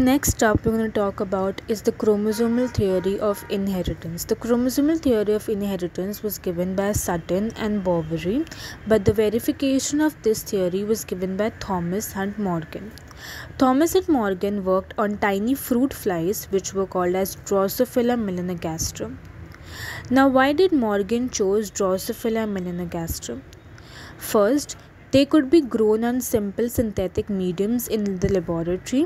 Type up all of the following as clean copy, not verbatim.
Next up, we're going to talk about is the chromosomal theory of inheritance. The chromosomal theory of inheritance was given by Sutton and Boveri, but the verification of this theory was given by Thomas Hunt Morgan. Thomas and Morgan worked on tiny fruit flies which were called as Drosophila melanogaster. Now, why did Morgan choose Drosophila melanogaster? First, they could be grown on simple synthetic mediums in the laboratory.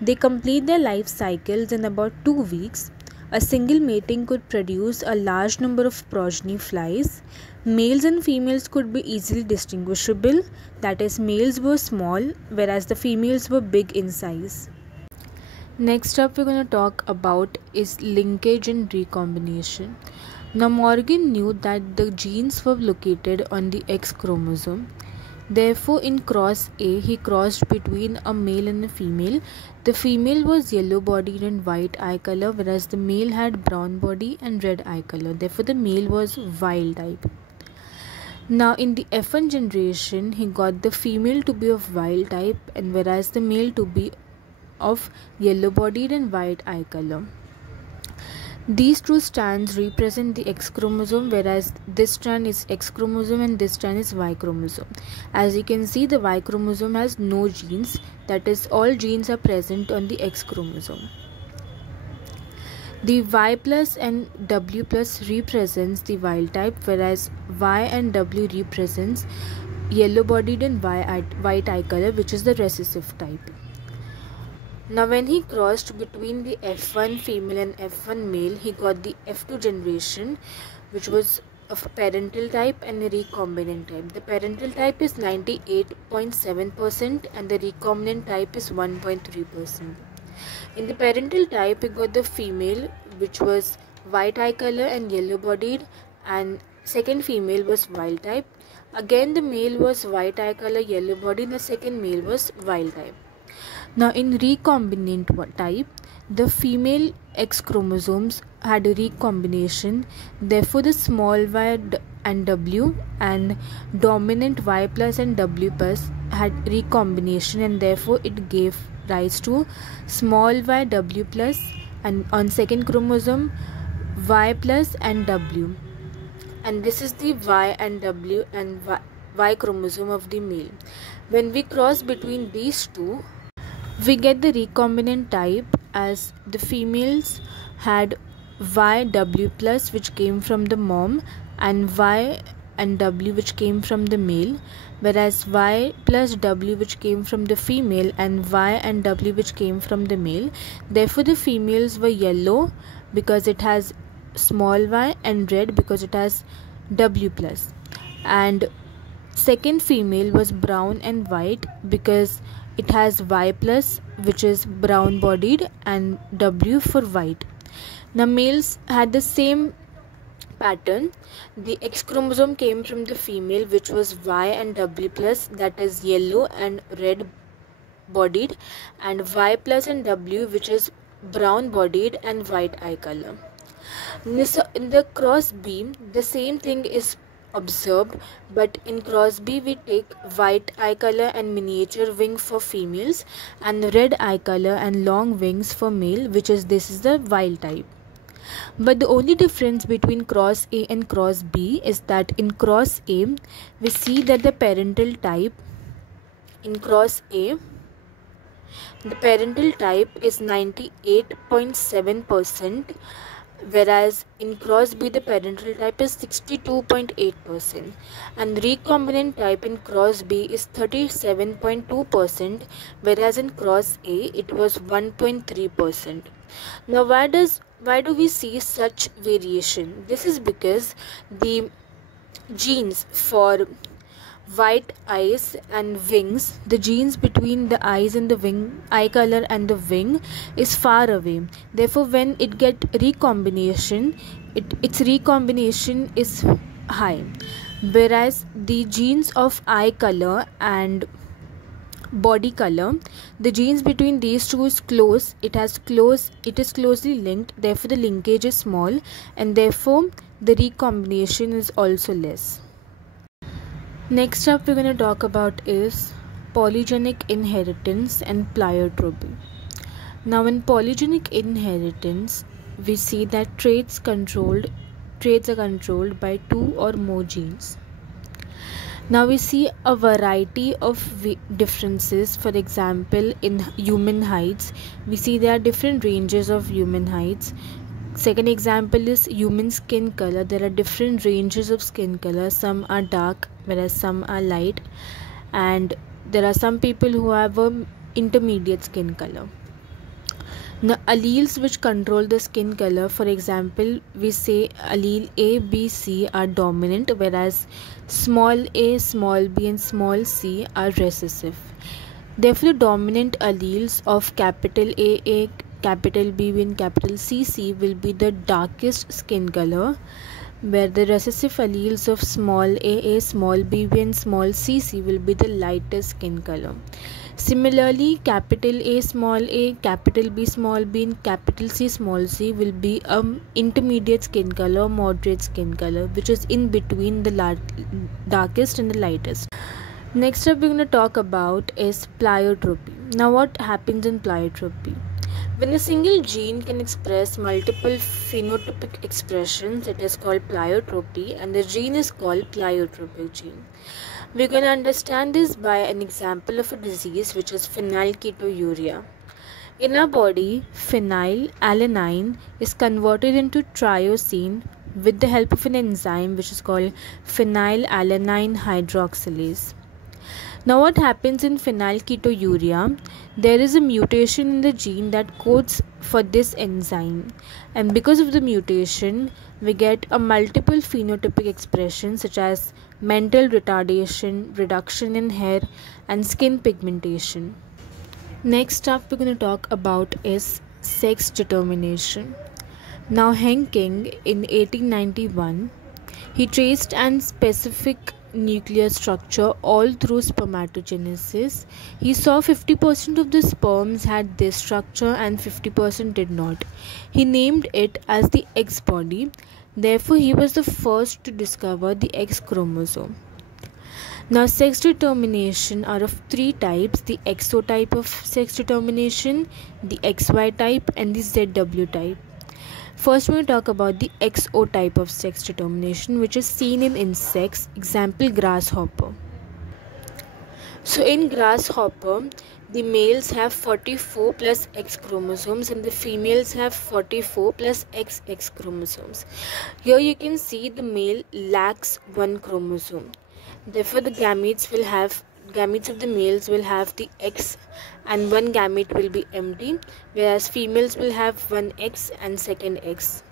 They complete their life cycles in about 2 weeks. A single mating could produce a large number of progeny flies. Males and females could be easily distinguishable, that is, males were small whereas the females were big in size. Next up, we're going to talk about is linkage and recombination. Now, Morgan knew that the genes were located on the X chromosome. Therefore, in cross A, he crossed between a male and a female. The female was yellow bodied and white eye color, whereas the male had brown body and red eye color. Therefore, the male was wild type. Now, in the F1 generation, he got the female to be of wild type, and whereas the male to be of yellow bodied and white eye color. These two strands represent the X chromosome, whereas this strand is X chromosome and this strand is Y chromosome. As you can see, the Y chromosome has no genes, that is, all genes are present on the X chromosome. The Y plus and W plus represents the wild type, whereas Y and W represents yellow bodied and white eye color, which is the recessive type. Now, when he crossed between the F1 female and F1 male, he got the F2 generation, which was of parental type and a recombinant type. The parental type is 98.7% and the recombinant type is 1.3%. In the parental type, he got the female, which was white eye color and yellow bodied, and second female was wild type. Again, the male was white eye color, yellow bodied, and the second male was wild type. Now, in recombinant type, the female X chromosomes had a recombination. Therefore, the small y and W and dominant Y plus and W plus had recombination, and therefore it gave rise to small y W plus, and on second chromosome Y plus and W. And this is the Y and W and Y chromosome of the male. When we cross between these two, we get the recombinant type, as the females had YW plus, which came from the mom, and Y and W, which came from the male, whereas Y plus W, which came from the female, and Y and W, which came from the male. Therefore, the females were yellow because it has small y, and red because it has W plus, and second female was brown and white because it has Y plus, which is brown bodied, and W for white. Now, males had the same pattern. The X chromosome came from the female, which was Y and W plus, that is yellow and red bodied, and Y plus and W, which is brown bodied and white eye color. In the cross B, the same thing is observed, but in cross B we take white eye color and miniature wing for females, and red eye color and long wings for male, which is this is the wild type. But the only difference between cross A and cross B is that in cross A we see that the parental type in cross A, the parental type is 98.7%, whereas in cross B the parental type is 62.8%, and recombinant type in cross B is 37.2%, whereas in cross A it was 1.3%. Now, why do we see such variation? This is because the genes for white eyes and wings, the genes between the eyes and the wing, eye color and the wing, is far away. Therefore, when it get recombination, its recombination is high, whereas the genes of eye color and body color, the genes between these two is close. It is closely linked. Therefore, the linkage is small, and therefore the recombination is also less. Next up, we're going to talk about is polygenic inheritance and pleiotropy. Now, in polygenic inheritance, we see that traits are controlled by two or more genes. Now we see a variety of differences. For example, in human heights, we see there are different ranges of human heights. Second example is human skin color. There are different ranges of skin color. Some are dark, whereas some are light, and there are some people who have a intermediate skin color. Now, alleles which control the skin color, for example, we say allele A, B, C are dominant, whereas small a, small b, and small c are recessive. Therefore, the dominant alleles of capital A, capital B, and capital C will be the darkest skin color, where the recessive alleles of small a, small b, and small c will be the lightest skin color. Similarly, capital A, capital B small b, and capital C small c will be intermediate skin color, moderate skin color, which is in between the darkest and the lightest. Next up we're going to talk about is pleiotropy. Now what happens in pleiotropy? When a single gene can express multiple phenotypic expressions, it is called pleiotropy, and the gene is called pleiotropic gene. We're going to understand this by an example of a disease which is phenylketonuria. In our body, phenylalanine is converted into tyrosine with the help of an enzyme which is called phenylalanine hydroxylase. Now what happens in phenylketonuria? There is a mutation in the gene that codes for this enzyme, and because of the mutation we get a multiple phenotypic expression such as mental retardation, reduction in hair, and skin pigmentation. Next up we're going to talk about is sex determination. Now Henking in 1891, he traced an specific nuclear structure all through spermatogenesis. He saw 50% of the sperms had this structure and 50% did not. He named it as the X body. Therefore, he was the first to discover the X chromosome. Now, sex determination are of three types: the XO type of sex determination, the XY type, and the ZW type. First, we will talk about the XO type of sex determination, which is seen in insects, example grasshopper. So in grasshopper, the males have 44 plus X chromosomes and the females have 44 plus XX chromosomes. Here you can see the male lacks one chromosome. Therefore, the gametes of the males will have the X and one gamete will be empty, whereas females will have one X and second X.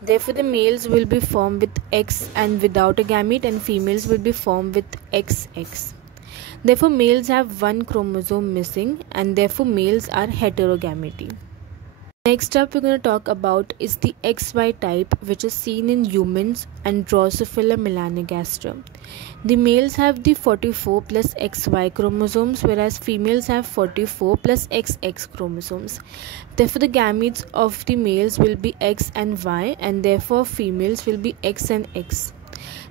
Therefore, the males will be formed with X and without a gamete, and females will be formed with XX. Therefore, males have one chromosome missing, and therefore males are heterogamety. Next up we're going to talk about is the XY type, which is seen in humans and Drosophila melanogaster. The males have the 44 plus XY chromosomes, whereas females have 44 plus XX chromosomes. Therefore, the gametes of the males will be X and Y, and therefore females will be X and X.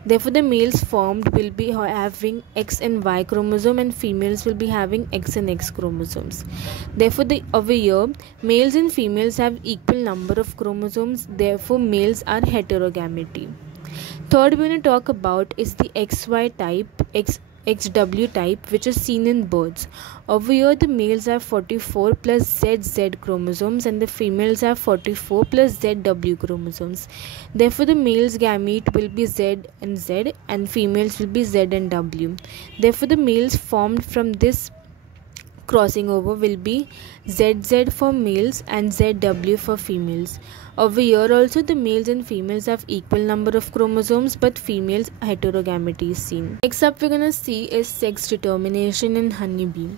Therefore, the males formed will be having X and Y chromosome, and females will be having X and X chromosomes. Therefore, over here, males and females have equal number of chromosomes. Therefore, males are heterogamety. Third, we're going to talk about is the XY type, XW type, which is seen in birds. Over here, the males have 44 plus ZZ chromosomes and the females have 44 plus ZW chromosomes. Therefore, the male's gamete will be Z and Z and females will be Z and W. Therefore, the males formed from this crossing over will be ZZ for males and ZW for females. Over here also the males and females have equal number of chromosomes, but females heterogamety is seen. Next up we're gonna see is sex determination in honeybee.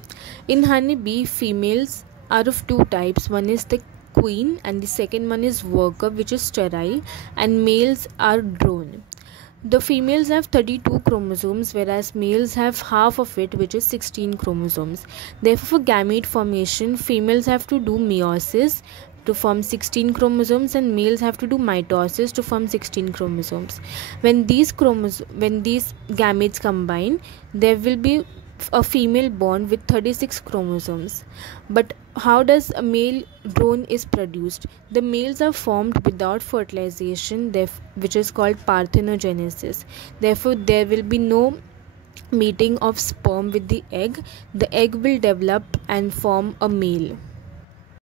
In honeybee, females are of two types. One is the queen and the second one is worker, which is sterile, and males are drone. The females have 32 chromosomes, whereas males have half of it, which is 16 chromosomes. Therefore, for gamete formation, females have to do meiosis to form 16 chromosomes and males have to do mitosis to form 16 chromosomes. When these gametes combine, there will be a female born with 36 chromosomes. But how does a male drone is produced? The males are formed without fertilization, which is called parthenogenesis. Therefore, there will be no meeting of sperm with the egg. The egg will develop and form a male.